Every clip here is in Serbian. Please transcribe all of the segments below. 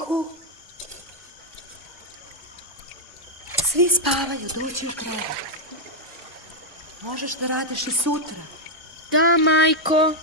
Majku. Svi spavaju, doći u krevet. Možeš da radiš i sutra. Da, majko.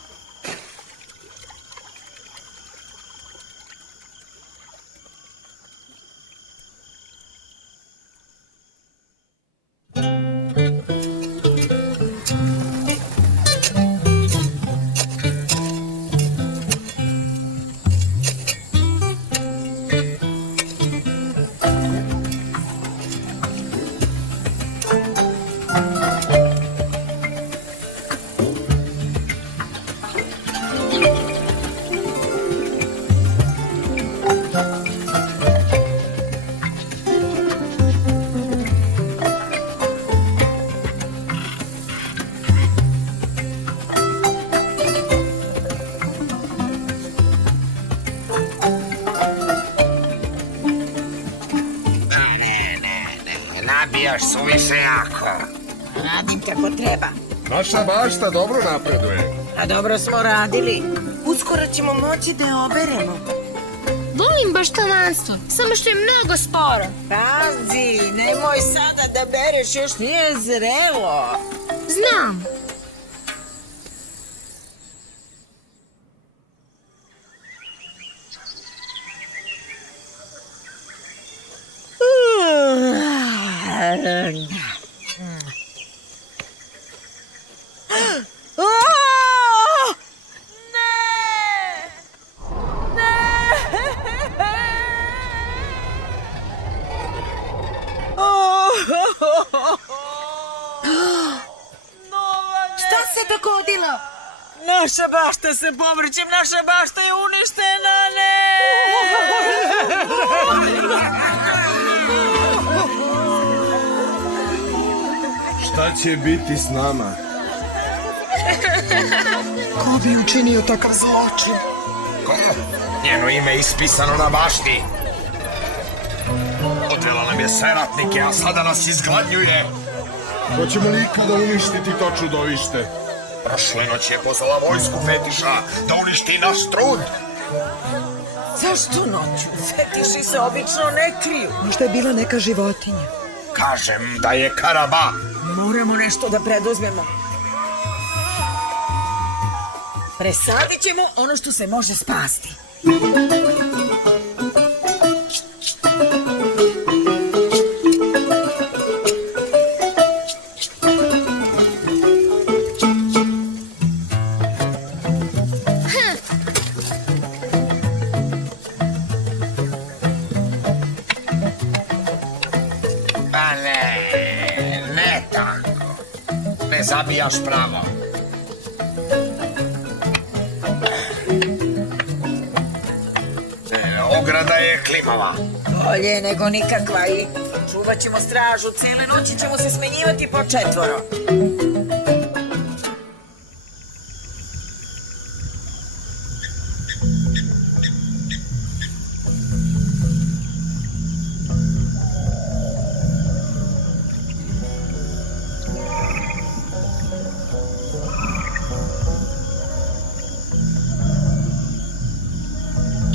Nabijaš suviše jako. Radim kako treba. Naša bašta dobro napreduje. A dobro smo radili. Uskoro ćemo moći da je oberemo. Volim baštavanstvo, samo što je mnogo sporo. Pazi, nemoj sada da bereš, još nije zrelo. Znam. Šta se dogodilo? Naša bašta se povrćem, naša bašta je uništena, ne! Šta će biti s nama? Ko bi učinio takav zločin? Ko? Njeno ime je ispisano na bašti. Odvela nam je sve ratnike, a sada nas izgladnjuje. Hoćemo li ikada uništiti to čudovište? Prošle noć je pozvala vojsku fetiša da uništi naš trud. Zašto noću? Fetiši se obično ne kriju. Možda je bila neka životinja. Kažem da je Karaba. Moramo nešto da preduzmemo. Presadit ćemo ono što se može spasti. Pa ne tako. Ne zabijaš pravo. Ograda je klimava. Bolje nego nikakva i čuvat ćemo stražu. Cijele noći ćemo se smenjivati po 4.